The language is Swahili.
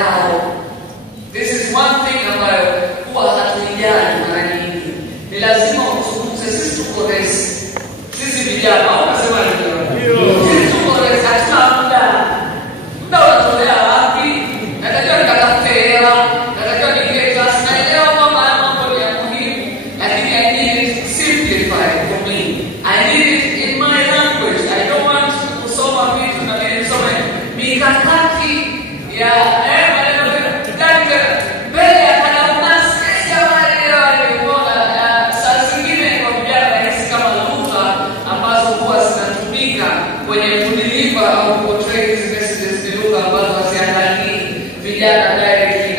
yao. This is one thing ambayo huwa hatuijali mara nyingi. Ni lazima uzungumze, sisi tuko race. Sisi vijana, au nasema ndio. Sisi tuko race, hatuna muda. Muda unatolea wapi? Natakiwa nikatafute hela, natakiwa niingie class, naelewa kwamba haya mambo ni ya muhimu, lakini I need it simplified for me. I need it in my language. I don't want kusoma vitu na nisome mikakati ya maneno mbele ya kanamnasi ya wale saa zingine kwa vijana rahisi kama lugha ambazo huwa zinatumika kwenye kudeliver au portray hizi messages, ni lugha ambazo haziangalii vijana directly